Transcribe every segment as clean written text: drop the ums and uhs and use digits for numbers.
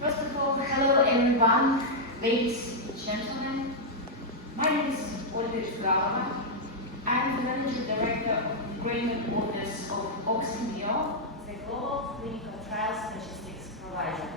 First of all, hello everyone, ladies and gentlemen. My name is Olga Vizgalova. I'm the Manager Director of the Ukrainian Office of Oximio, the Global Clinical Trials Logistics Provider.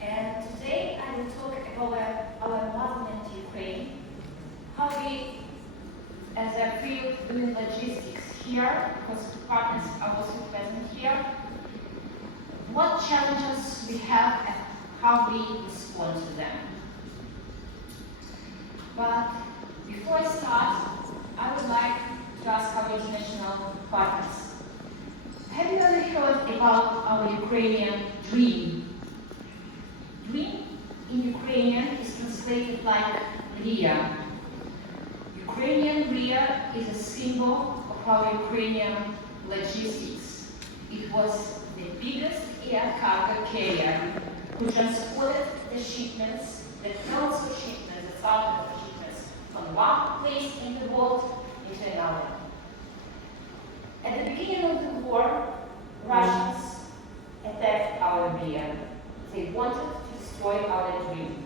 And today I will talk about our involvement in Ukraine, how we, as a field doing logistics here, because partners are also present here, what challenges we have and how we respond to them. But before I start, I would like to ask our international partners. Have you ever heard about our Ukrainian dream? Dream in Ukrainian is translated like Ria. Ukrainian Ria is a symbol of our Ukrainian logistics. It was the biggest air cargo carrier who transported the shipments, the tons of shipments, the thousands of shipments, from one place in the world into another. At the beginning of the war, Russians attacked our Ria. They wanted to destroy our dream.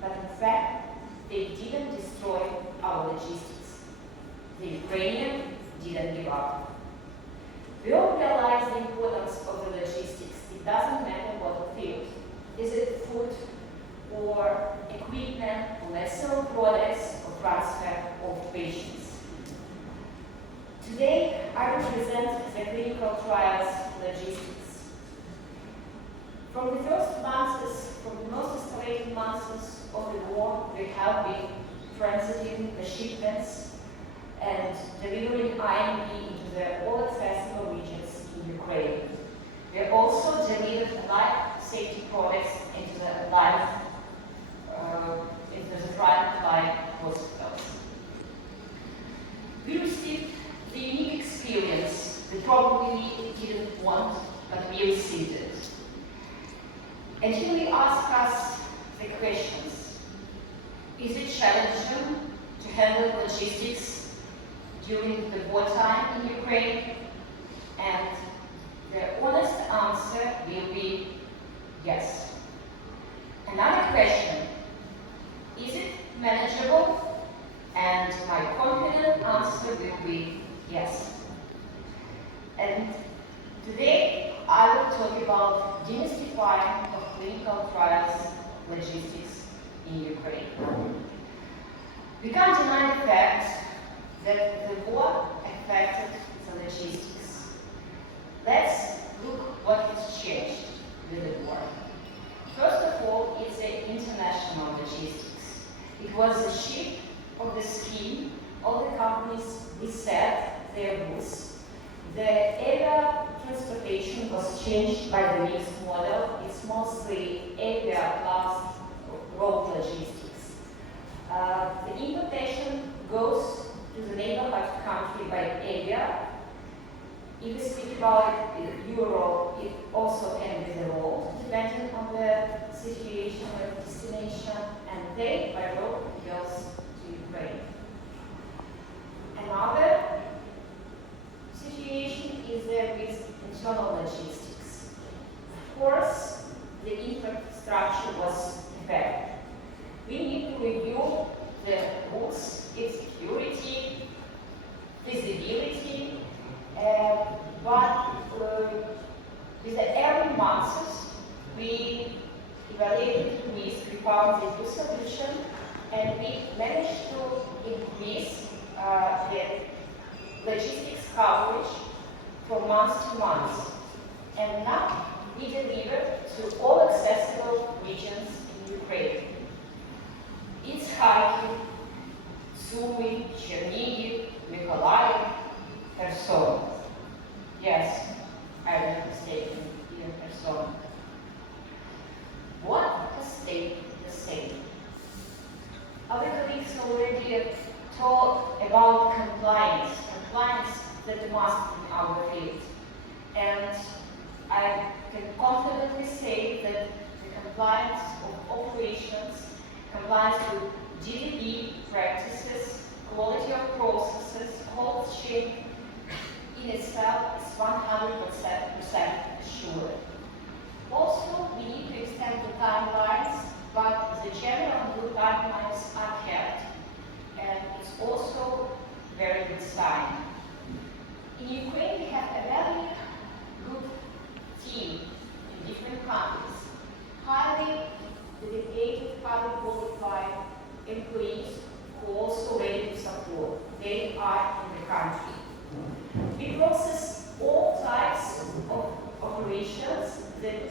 But in fact, they didn't destroy our logistics. The Ukrainians didn't give up. We all realize the importance of the logistics. It doesn't matter what field. Is it food or equipment or medicinal products or transfer of patients? Today, I will present the clinical trials logistics. From the first months, from the most escalated months of the war, we have been transiting the shipments and delivering IMP into the all accessible regions in Ukraine. We also delivered life safety products into the private life hospitals. We received the unique experience we probably didn't want, but we received it. And here we ask us the questions. Is it challenging to handle logistics during the wartime in Ukraine? And the honest answer will be yes. Another question, is it manageable? And my confident answer will be yes. And today I will talk about demystifying of clinical trials logistics in Ukraine. We can't deny the fact that the war affected the logistics. Let's look what has changed with the war. First of all, it's the international logistics. It was the shape of the scheme. All the companies reset their routes. The air transportation was changed by the mixed model. It's mostly air plus road logistics. The importation goes to the neighborhood country by area. If we speak about Europe, it also can be the road, depending on the situation or destination, and they by road goes to Ukraine. Another situation is there with internal logistics. Of course, the infrastructure was affected. We need to review the routes, its security, feasibility, but with the every months we evaluated the risk, we found the good solution, and we managed to increase the logistics coverage from month to month. And now we deliver to all accessible regions in Ukraine. It's Kharkiv, Sumy, Chernihiv, Mykolaiv, Kherson. Yes, I was mistaken here, Kherson. What has stayed the same? Our colleagues already talked about compliance that must be in our field. And I can confidently say that the compliance of operations, compliance with GDP practices, quality of processes, cold chain in itself is 100% assured. Also, we need to extend first time. In Ukraine, we have a very good team in different countries, highly dedicated, highly qualified employees who are also ready to support. They are in the country. We process all types of operations that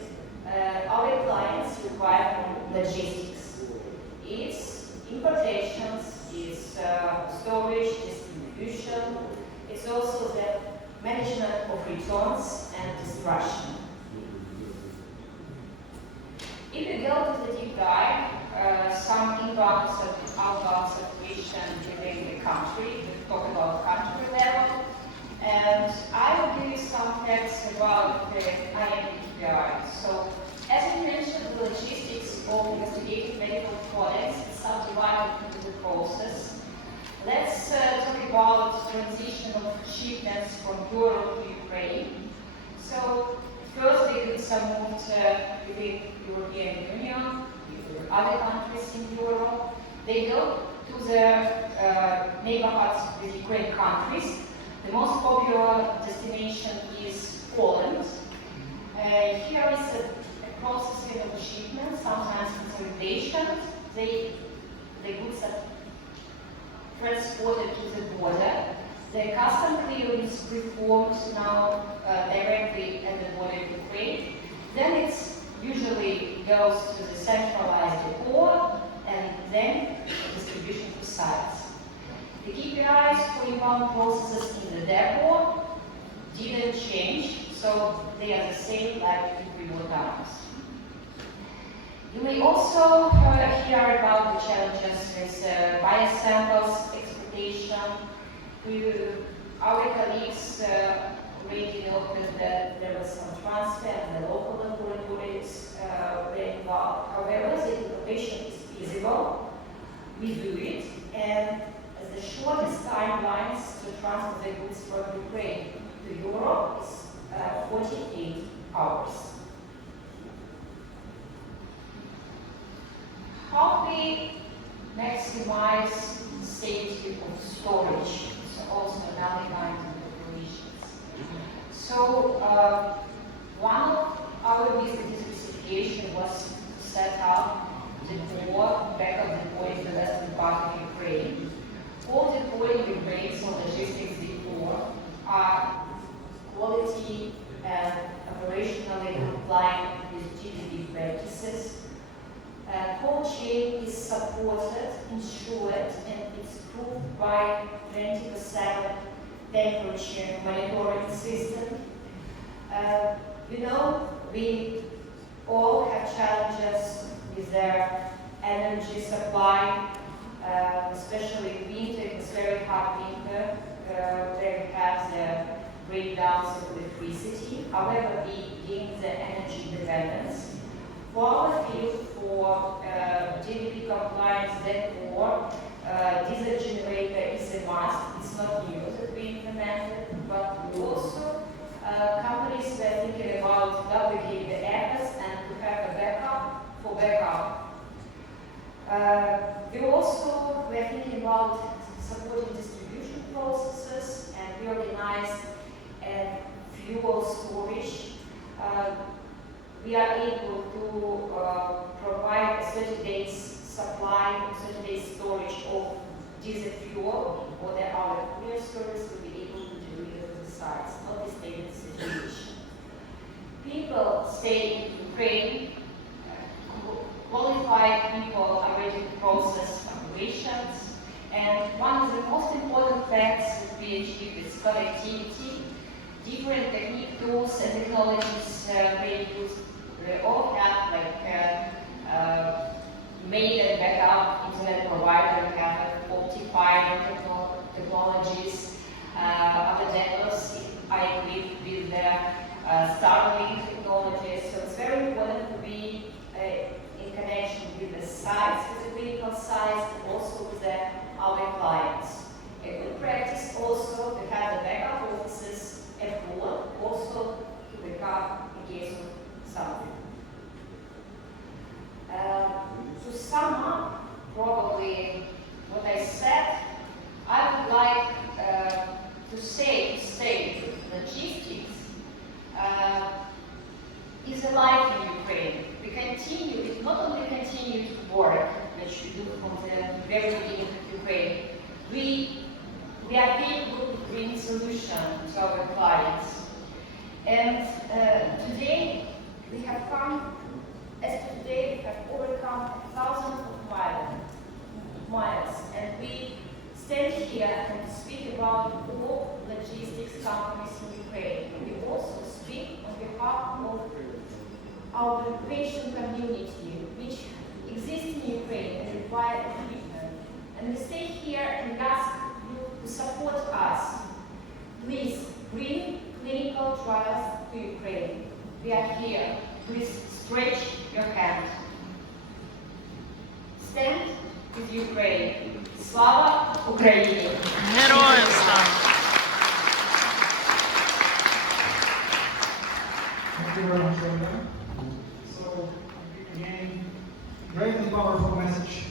our clients require from logistics. It's importations, it's storage, distribution, it's also the management of returns and destruction. If we go to the deep dive, some inbound and outbound situation within the country, we talk about country level, and I will give you some facts about the IMPPI. So, as we mentioned, the logistics of investigative medical products is subdivided into the process. Let's talk about transition of shipments from Europe to Ukraine. So, first the goods are moved within European Union, with other countries in Europe. They go to the neighborhoods with Ukraine countries. The most popular destination is Poland. Here is a processing of the shipment, sometimes consolidation. The goods are transported to the border. The custom clearance performed now directly at the border of Ukraine. Then it usually goes to the centralized depot and then distribution to sites. The KPIs for inbound processes in the depot didn't change, so they are the same like in previous times. You may also hear about the challenges with biosamples exportation. Our colleagues already noted that there was some transfer and the local laboratories were involved. However, the importation is feasible. We do it, and the shortest timelines to transfer the goods from Ukraine to Europe is 48 hours. How we maximize safety of storage? So also another kind of operations. So one of our business specification was to set up the depot, backup depot in the western part of Ukraine. All depot in Ukraine, so logistics depot, are quality and operationally compliant with GDP practices. Cold chain is supported, insured, and it's proved by 24/7 temperature monitoring system. We all have challenges with their energy supply, especially winter. It's very hot winter, where we have the breakdowns of electricity. However, we gain the energy independence. For our field, for GDP compliance, therefore, diesel generator is a must. It's not new that we implemented, but also companies were thinking about duplicating the efforts and to have a backup for backup. We also were thinking about supporting distribution processes, and we organized fuel storage. We are able to provide a 30 days supply, 30 days storage of diesel fuel, or that our courier service will be able to deliver to the sites, notwithstanding the situation. People stay in Ukraine, qualified people are ready to process operations, and one of the most important facts that we achieve is connectivity. Different technique, tools, and technologies we use. We all have made and backup internet provider, we have optic fiber technologies. Other networks are equipped with the Starlink technology. So it's very important to be in connection with the sites, with the critical sites, and also with the other clients. A good practice also to have the backup offices at work, also to backup in case of is alive in Ukraine. We not only continue to work, which we do from the very beginning of Ukraine, we are capable of bringing solutions to our clients. And today, we have overcome thousands of miles, and we stand here and speak about all logistics companies in Ukraine. We also speak on behalf of our patient community, which exists in Ukraine and require treatment. And we stay here and ask you to support us. Please bring clinical trials to Ukraine. We are here. Please stretch your hand. Stand with Ukraine. Слава Україні! Героям слава! Thank you very much, Olga. So, again, great and powerful message